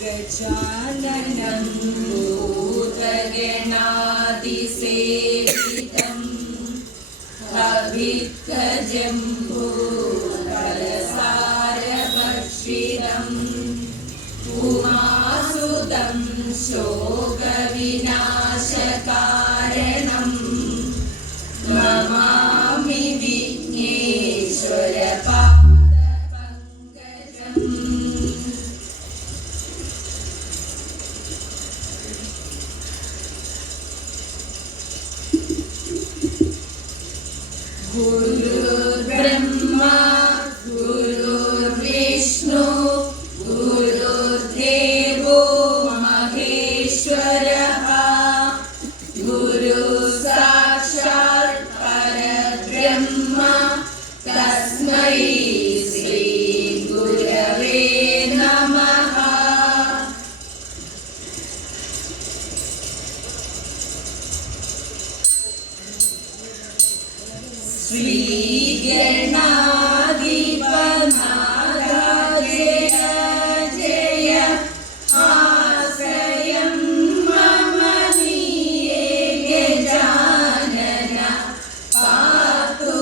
गजाननं भूतगणादिसेवितं कवित्कजम्बूफलसारभक्षितम् उमासुतं शोकविनाशकारणं नमामि विघ्नेश्वरपादपङ्कजम्। गुरुर्ब्रह्मा गुरुर्विष्णु गुरुर्देवो महेश्वरः गुरुः साक्षात् परब्रह्म तस्मै श्री गुरवे नमः। श्रीगणाधिपनाथ जय जय आश्रयं मम नीये गजानन पातु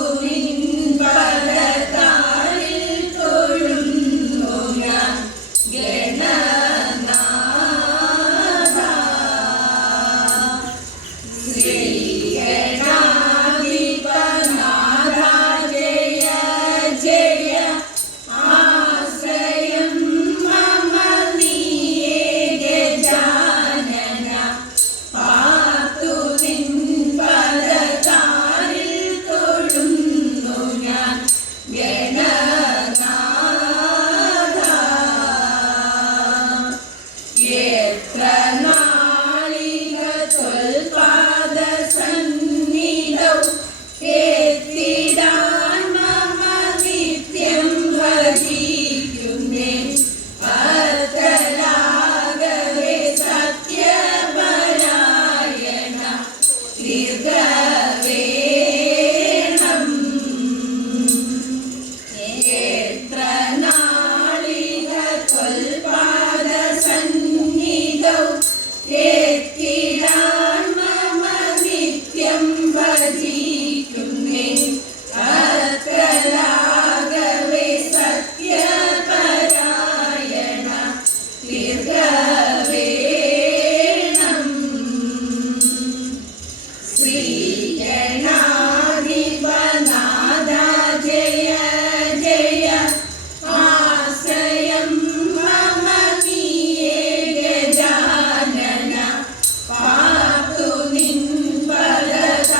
निൻപദതാളിൽ തൊഴുന്നു ഞാൻ ഗണനാഥ। ശ്രീഗണാധിപനാഥ ജയ ജയ ആശ്രയം മമ നീയേ ഗജാനന പാതു നിൻപദതാളിൽ തൊഴുന്നു ഞാൻ ഗണനാഥ। എത്ര നാളിക ത്വൽപാദസന്നിധൗ എത്തിടാൻ മമ നിത്യം ഭജിക്കുന്നേ ഭക്തരാഗവേ സത്യപരായണ ദീർഘവേണം। എത്ര നാളിക ത്വൽപാദസന്നിധൗ എത്തിടാൻ മമ നിത്യം ഭജിക്കുന്നേ ഭക്തരാഗവേ സത്യപരായണ ദീർഘവേണം। ശ്രീഗണാധിപനാഥ ജയ ജയ ആശ്രയം മമ നീയേ ഗജാനന പാതു നിൻപദതാളിൽ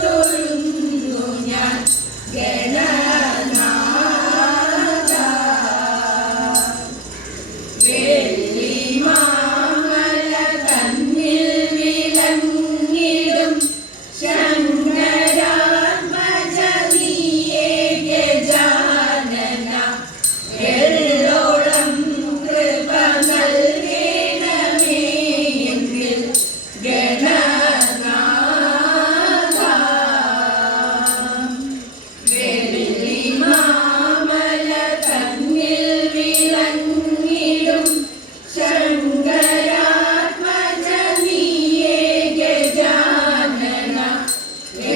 തൊഴുന്നു ഞാൻ ഗണനാഥ। വെള്ളിമാമല തന്നിൽ വിളങ്ങിടും ശങ്കരാത്മജ നീയേ ഗജാനന എള്ളോളം കൃപ നൽകണമേ എന്നിൽ ഗണനാഥ। വെള്ളിമാമല തന്നിൽ വിളങ്ങിടും ശങ്കരാത്മജ നീയേ ഗജാനന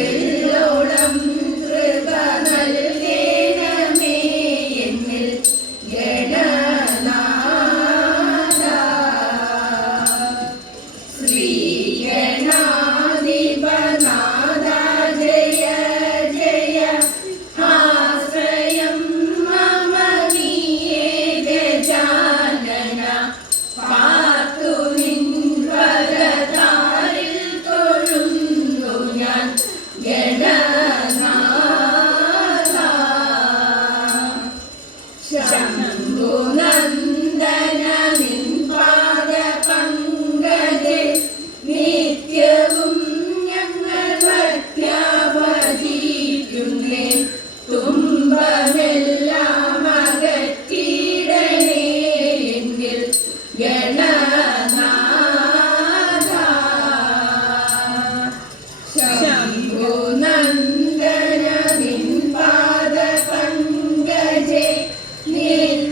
എള്ളോളം കൃപ നൽകണമേ എന്നിൽ ഗണനാഥ। ശ്രീഗണാധിപനാഥ ജയ ജയ ആശ്രയം മമ നീയേ ഗജാനന പാതു നിൻപദതാളിൽ തൊഴുന്നു ഞാൻ ഗണനാഥ। ശംഭുനന്ദന നിൻപാദപങ്കജേ നിത്യവും ഞങ്ങൾ ഭക്ത്യാ ഭജിക്കുന്നേ തുമ്പമെല്ലാം അകറ്റിയിടണേ എന്നിൽ ഗണനാഥ। ശംഭുനന്ദന നിൻപാദപങ്കജേ നിൽ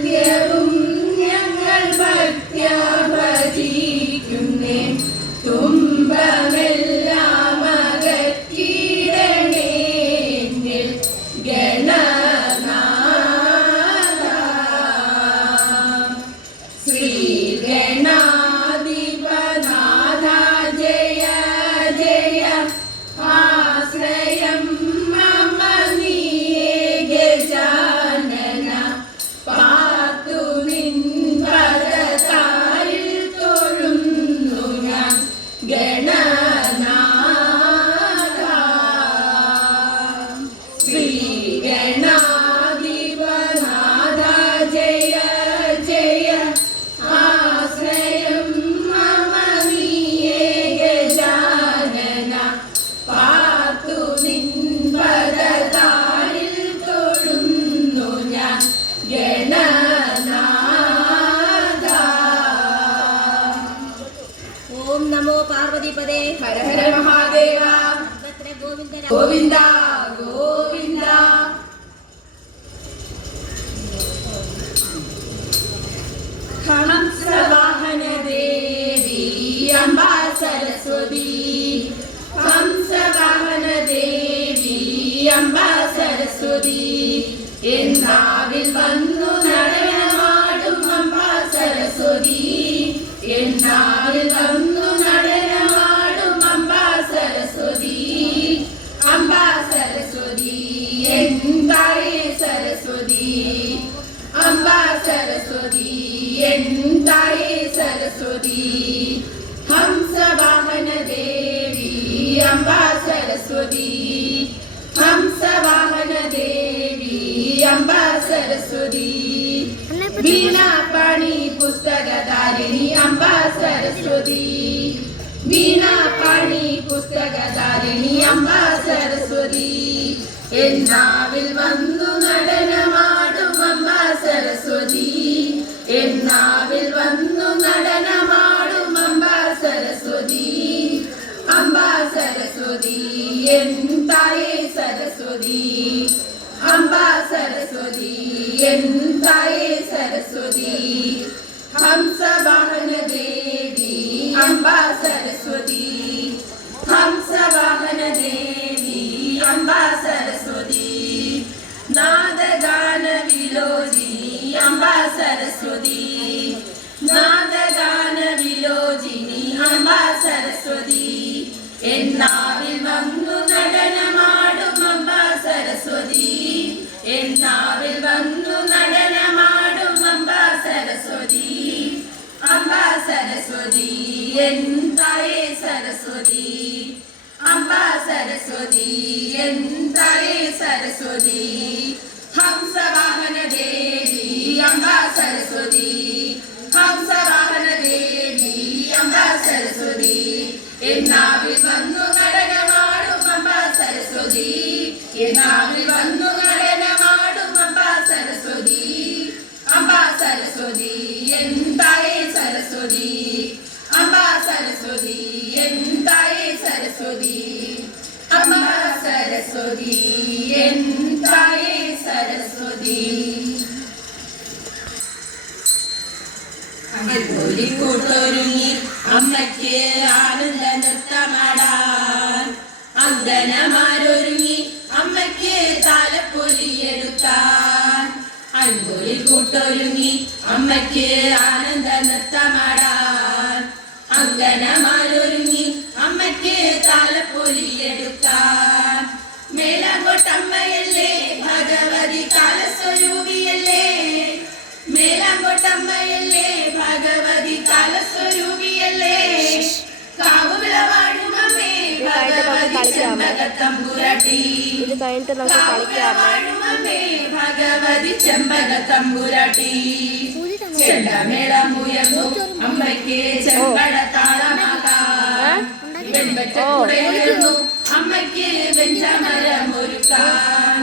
ഗോവിന്ദ ഗോവിന്ദ. ഹംസവാഹന ദേവി അംബ സരസ്വതി, ഹംസവാഹന ദേവി അംബ സരസ്വതി, എന്നാവിൽ വന്നു നടനമാടും അംബ സരസ്വതി, എന്നാവിൽ വന്നു നടനമാടും അംബ സരസ്വതി, അംബ സരസ്വതി എന്തായേ സരസ്വതി, അംബ സരസ്വതി എന്തായേ സരസ്വതി, ഹംസവാഹന ദേവി അംബ സരസ്വതി, ഹംസവാഹന ദേവി അംബ സരസ്വതി, വീണാപാണി പുസ്തകധാരിണി അംബ സരസ്വതി, വീണാപാണി പുസ്തകധാരിണി അംബ സരസ്വതി, എന്നാവിൽ വന്നു നടനമാടും അംബ സരസ്വതി, എന്നാവിൽ വന്നു നടനമാടും അംബ സരസ്വതി, അംബ സരസ്വതി എന്തായേ സരസ്വതി, അംബ സരസ്വതി എന്തായേ സരസ്വതി, ഹംസവാഹന ദേവി അംബ സരസ്വതി, ഹംസവാഹന ദേവി അംബ സരസ്വതി, നാദഗാന വിലോചിനി അംബ സരസ്വതി, നാദഗാന വിലോചിനി അംബ സരസ്വതി, എന്നാവിൽ വന്നു നടനമാടും അംബ സരസ്വതി, എന്നാവിൽ വന്നു നടനമാടും അംബ സരസ്വതി, അംബ സരസ്വതി എന്തായേ സരസ്വതി, അംബ സരസ്വതി എന്തായേ സരസ്വതി, ഹംസവാഹന ദേവി അംബ സരസ്വതി, ഹംസവാഹന ദേവി അംബ സരസ്വതി, എന്നാവിൽ വന്നു നടനമാടും അംബ സരസ്വതി, എന്നാവിൽ വന്നു നടനമാടും അംബ സരസ്വതി, അംബ സരസ്വതി എന്തായേ സരസ്വതി, അംബ സരസ്വതി എന്തായേ സരസ്വതി, അംബ സരസ്വതി എന്തായേ സരസ്വതി. കൂട്ടൊരുങ്ങി അമ്മയ്ക്ക് ആനന്ദ നൃത്തമാടാൻ, അങ്കനമാരൊരുങ്ങി അമ്മയ്ക്ക് താലപ്പൊലിയെടുക്കാൻ, അൻപൊലി കൂട്ടൊരുങ്ങി അമ്മയ്ക്ക് ആനന്ദ നൃത്തമാടാൻ, അങ്കനമാരൊരുങ്ങി അമ്മയ്ക്ക് താലപ്പൊലിയെടുക്കാൻ, മേലാങ്കോട്ടമ്മയല്ലേ ഭഗവതി കാലസ്വരൂപിയല്ലേ, മേലാങ്കോട്ടമ്മയല്ലേ ഭഗവതി കാലസ്വരൂപിയല്ലേ, കാവുവിളവാഴുമമ്മേ ഭഗവതി ചെമ്പകത്തമ്പുരാട്ടി, കാവുവിളവാഴുമമ്മേ ഭഗവതി ചെമ്പകത്തമ്പുരാട്ടി, ചെണ്ടമേളമുയർന്നു അമ്മയ്ക്ക് ചെമ്പടത്താളമാകാൻ, വെൺപറ്റക്കുടയുയർന്നു അമ്മയ്ക്ക് വെഞ്ചമരമൊരുക്കാൻ,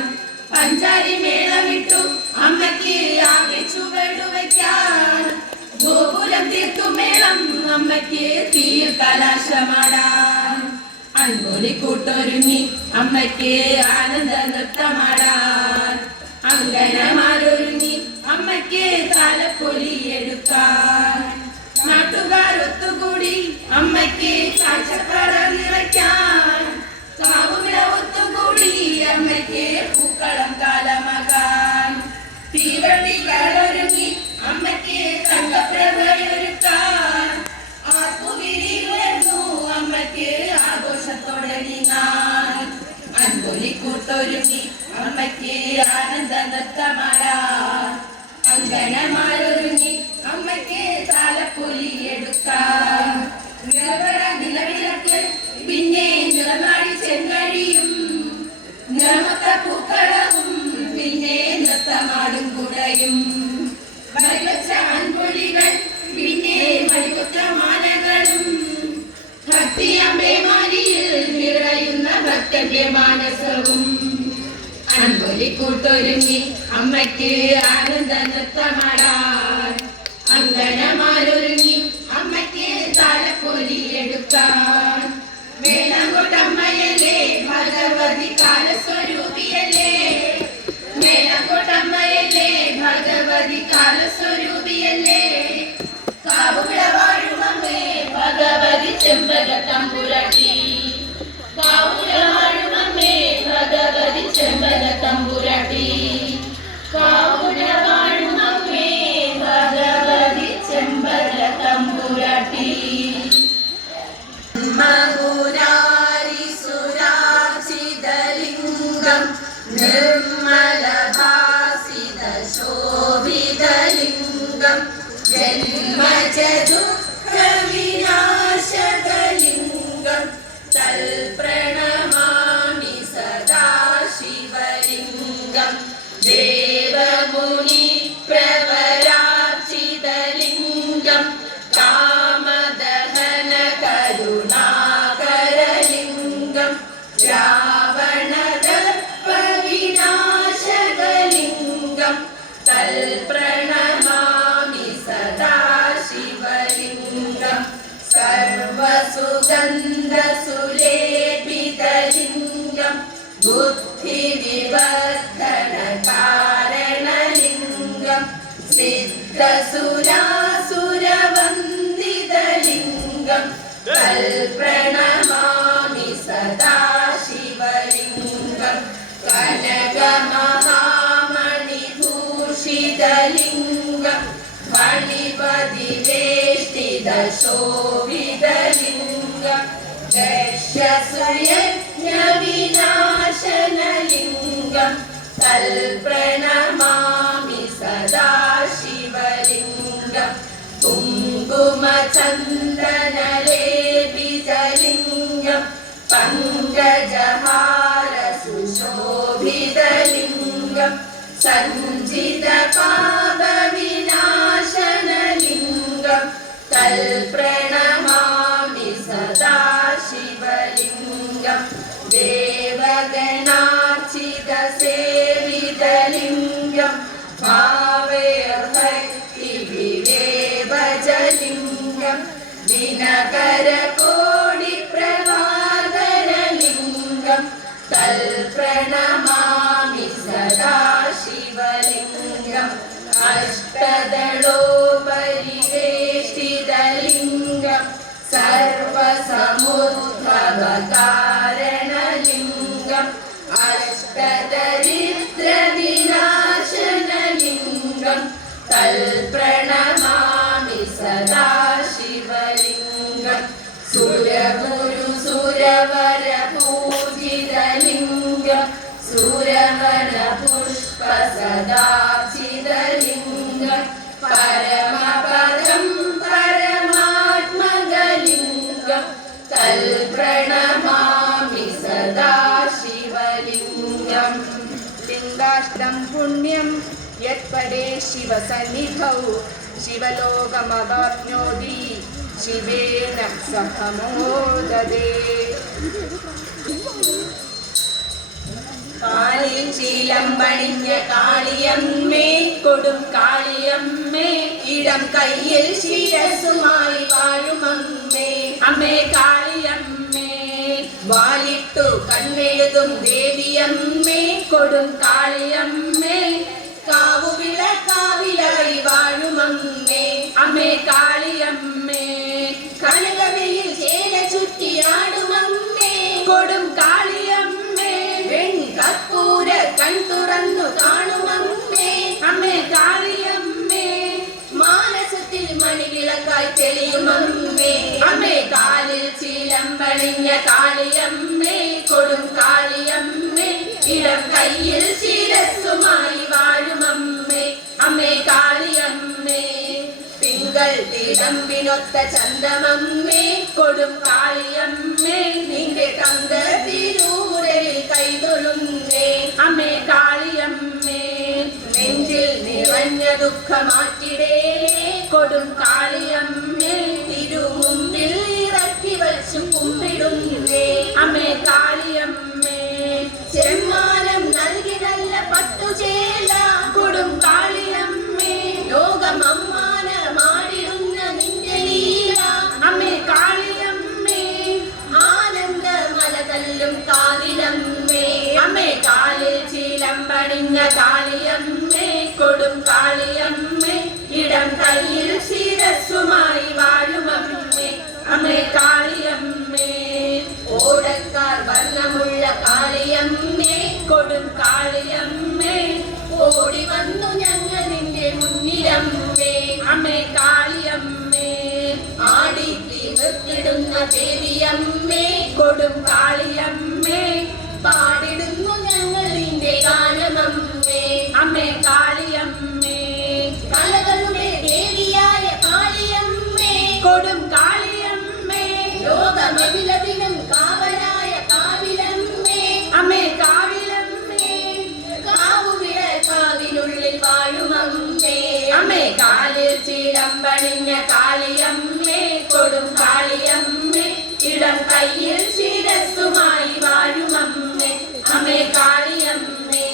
പഞ്ചാരി മേളമിട്ടു അമ്മയ്ക്ക് ആകെ ചുവടുവയ്ക്കാൻ, ഗോപുരം തീർത്തു മേളം അമ്മയ്ക്ക് തീർക്കലാശമാടാൻ, അൻപൊലി കൂട്ടൊരുങ്ങി അമ്മയ്ക്ക് ആനന്ദ നൃത്തമാടാൻ, അങ്കനമാരൊരുങ്ങി അമ്മയ്ക്ക് താലപ്പൊലിയെടുക്കാൻ, നാട്ടുകാരൊത്തുകൂടി അമ്മയ്ക്ക് കാഴ്ചപ്പറ നിറയ്ക്കാൻ, കാവുവിള ഒത്തുകൂടി അമ്മയ്ക്ക് പൂക്കളം കാലമാകാൻ, തീവണ്ടികളൊരുങ്ങി അമ്മയ്ക്ക് തങ്കപ്രഭയൊരുക്കാൻ, ആർപ്പുവിരിയുയർന്നു അമ്മയ്ക്ക് ആഘോഷത്തോടെ നീങ്ങാൻ, അൻപൊലി കൂട്ടൊരുങ്ങി അമ്മയ്ക്ക് ആനന്ദ നൃത്തമാടാൻ, അങ്കനമാരൊരുങ്ങി അമ്മയ്ക്ക് താലപ്പൊലിയെടുക്കാൻ, നിലവിളക്ക് പിന്നെ നിറനാടി ചെങ്കഴിയും, നിറമൊത്ത പൂക്കളവും പിന്നെ നൃത്തമാടും കുടയും, വരവച്ച അൻപൊലികൾ പിന്നെ മണികൊത്ത മാലകളും, ഭക്തിയമ്പേമാരിയിൽ നിറയുന്ന ഭക്തന്റെ മാനസവും, അൻപൊലി കൂട്ടൊരുങ്ങി അമ്മയ്ക്ക് ആനന്ദ നൃത്തമാടാൻ, അങ്കനമാരൊരുങ്ങി അമ്മയ്ക്ക് താലപ്പൊലിയെടുക്കാൻ, വേണം മേലക്കോട്ടമ്മയല്ലേ ഭഗവതി കാലസ്വരൂപിയല്ലേ മേലക്കോട്ടമ്മയല്ലേ ഭഗവതി കാലസ്വരൂപിയല്ലേ കാവുകിട വാഴുമമ്മേ ഭഗവതി ചെമ്പകത്തമ്പുരാട്ടി കാവുകിട വാഴുമമ്മേ ഭഗവതി ചെമ്പകത്തമ്പുരാട്ടി കാവുകിട വാഴുമമ്മേ ഭഗവതി ചെമ്പകത്തമ്പുരാട്ടി മകുരാരിസുരാർച്ചിതലിംഗം നിർമ്മലഭാസിതശോഭിതലിംഗം ജന്മജദുഃഖവിനാശകലിംഗം തൽപ്രണമാമി സദാ ശിവലിംഗം ദേവമുനി പ്രവരാർച്ചിതലിംഗം കാമദഹന കരുണാകരലിംഗം രാവണദർപ്പവിനാശകലിംഗം തൽപ്രണമാമി സദാ ശിവലിംഗം സർവസുഗന്ധസുലേപിതലിംഗം ബുദ്ധിവിവർദ്ധനകാരണലിംഗം സിദ്ധസുരാസുരവന്ദിതലിംഗം തൽപ്രണമാമി സദാ ശിവലിംഗം കനകമഹാമണിഭൂഷിതലിംഗം ഫണിപതിവേഷ്ടിതശോഭിതലിംഗം ദക്ഷസുയജ്ഞവിനാശനലിംഗം തൽപ്രണമാമി സദാ ശിവലിംഗം കുങ്കുമചന്ദനലേപിതലിംഗം പങ്കജഹാരസുശോഭിതലിംഗം സഞ്ചിതപാപവിനാശനലിംഗം തൽപ്രണമാമി സദാ ശിവലിംഗം ദേവഗണാർച്ചിതസേവിതലിംഗം ഭാവയർഭക്തിവിവേവജലിംഗം ദിനകരകോടിപ്രഭാകരലിംഗം തൽപ്രണമാമി സദാ ശിവലിംഗം അഷ്ടദളോപരിവേഷ്ടിതലിംഗം സർവസമുദ്ഭവകാരണലിംഗം അഷ്ടദരിദ്രവിനാശനലിംഗം തൽപ്രണമാമി സദാ ശിവലിംഗം സുരഗുരുസുരവരപൂജിതലിംഗം സുരവരപുഷ്പസദാർച്ചിതലിംഗം പരമപദം പരമാത്മകലിംഗം തൽപ്രണമാമി സദാ ശിവലിംഗം ലിംഗാഷ്ടം പുണ്യം യത്പരേ ശിവസന്നിധൗ ശിവലോകമവാപ്നോതി ശിവേന സഹ മോദതേ. കാലിൽ ശീലം പണിഞ്ഞ കാളിയമ്മേ കൊടും കാളിയമ്മേ ഇടം കയ്യിൽ ശിരസുമായി വാഴുമമ്മേ അമ്മേ കാളിയമ്മേ വാലിട്ടു കണ്ണെഴുതും ദേവിയമ്മേ കൊടും കാളിയമ്മേ കാവുവിളക്കാവിലായി വാഴുമമ്മേ അമ്മേ കാളിയമ്മേ കനകവയിൽ ചേല ചുറ്റിയാടുമമ്മേ കൊടും കാളിയമ്മേ വെൺകർപ്പൂര കൺ തുറന്നു കാണുമമ്മേ അമ്മേ കാളിയമ്മേ മാനസത്തിൽ മണിവിളക്കായി തെളിയുമമ്മേ അമ്മേ കാലിൽ ചിലമ്പണിഞ്ഞ കാളിയമ്മേ കൊടും കാളിയമ്മേ ഇടം കയ്യിൽ ശിരസ്സുമായി വാഴുമമ്മേ അമ്മേ കാളിയമ്മേ തിങ്കൾ തിടമ്പിനൊത്ത ചന്തമമ്മേ കൊടും കാളിയമ്മേ നിന്റെ തങ്കത്തിരൂരലിൽ കൈതൊഴുന്നേ അമ്മേ കാളിയമ്മേ നെഞ്ചിൽ നിറഞ്ഞ ദുഃഖമാറ്റിടേലേ കൊടും കാളിയമ്മേ തിരുമുമ്പിൽ ഇറക്കി വച്ചു കുമ്പിടുന്നേ അമ്മേ കാളിയമ്മേ ചെമ്മാനം നൽകി നല്ല പട്ടുചേല കൊടും കാളിയമ്മേ ലോകമമ്മാനമാടിടുന്ന നിന്റെ ലീല അമ്മേ കാളിയമ്മേ ആനന്ദ മല കാളിയമ്മേ ഇടം കയ്യിൽ ശിരസ്സുമായി വാഴുമമ്മേ അമ്മേ കാളിയമ്മേ ഓടക്കാർ വർണ്ണമുള്ള കാളിയമ്മേ കൊടും കാളിയമ്മേ ഓടി വന്നു ഞങ്ങൾ നിന്റെ മുന്നിലമ്മേ അമ്മേ കാളിയമ്മേ ആടിത്തി നിർത്തിടുന്ന ദേവിയമ്മേ കൊടും കാളിയമ്മേ പാടിടുന്നു ഞങ്ങൾ നിന്റെ ഗാനമമ്മേ അമ്മേ കാളിയമ്മേ കലകളുടെ ദേവിയായ കാളിയമ്മേ കൊടും കാളിയമ്മേ ലോകമഖിലത്തിനും കാവലായ കാവിലമ്മേ അമ്മേ കാവിലമ്മേ കാവുവിള കാവിനുള്ളിൽ വാഴുമമ്മേ അമ്മേ കാലിൽ ചിലമ്പണിഞ്ഞ കാളിയമ്മേ കൊടും കാളിയമ്മേ ഇടം കയ്യിൽ ശിരസ്സുമായി വാഴുമമ്മേ അമ്മേ കാളിയമ്മേ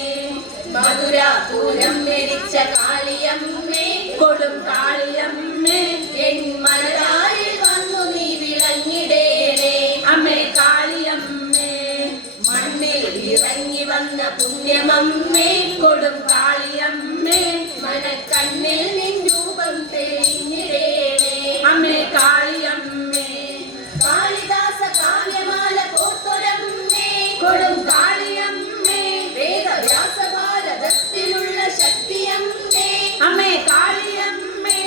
മധുരാപൂരം മെരിച്ച കാളിയമ്മേ കൊടും കാളിയമ്മേ എൻ മനതാരിൽ വന്നു നീ വിളങ്ങിടേണേ അമ്മേ കാളിയമ്മേ മണ്ണിൽ ഇറങ്ങി വന്ന പുണ്യമമ്മേ കൊടും കാളിയമ്മേ മനക്കണ്ണിൽ നിൻ രൂപം തെളിഞ്ഞിടേണേ അമ്മേ കാളിയമ്മേ കാളിദാസ കാവ്യമാല കോർത്തൊരമ്മേ കൊടും കാളിയമ്മേ വേദവ്യാസ ഭാരതത്തിലുള്ള ശക്തിയമ്മേ അമ്മേ കാളിയമ്മേ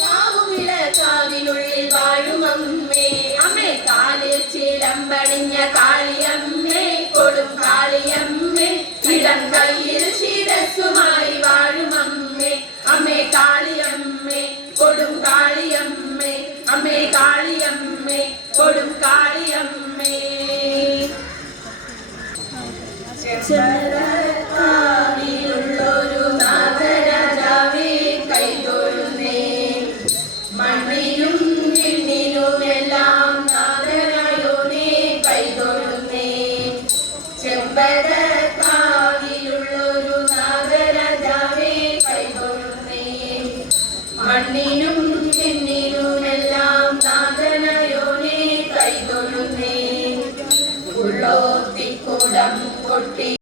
കാവുവിള കാവിനുള്ളിൽ വാഴുമമ്മേ അമ്മേ കാലിൽ ചിലമ്പണിഞ്ഞ കാളിയമ്മേ കൊടും കാളിയമ്മേ ഇടം കയ്യിൽ ശിരസ്സുമായി വാഴുമമ്മേ അമ്മേ കാളിയമ്മേ കൊടും കാളിയമ്മേ അമ്മേ കാളിയമ്മേ കൊടും കാളിയമ്മേ ചെമ്പരക്കാവിലുള്ളൊരു നാഗരാജാവേ കൈതൊഴുന്നേ മണ്ണിലും വിണ്ണിലുമെല്ലാം നാഗരായോനേ കൈതൊഴുന്നേ ചെമ്പരക്കാവിലുള്ളൊരു നാഗരാജാവേ കൈതൊഴുന്നേ മണ്ണിലും വിണ്ണിലുമെല്ലാം നാഗരായോനേ കൈതൊഴുന്നേ ഉള്ളോത്തിക്കുടം കൊട്ടി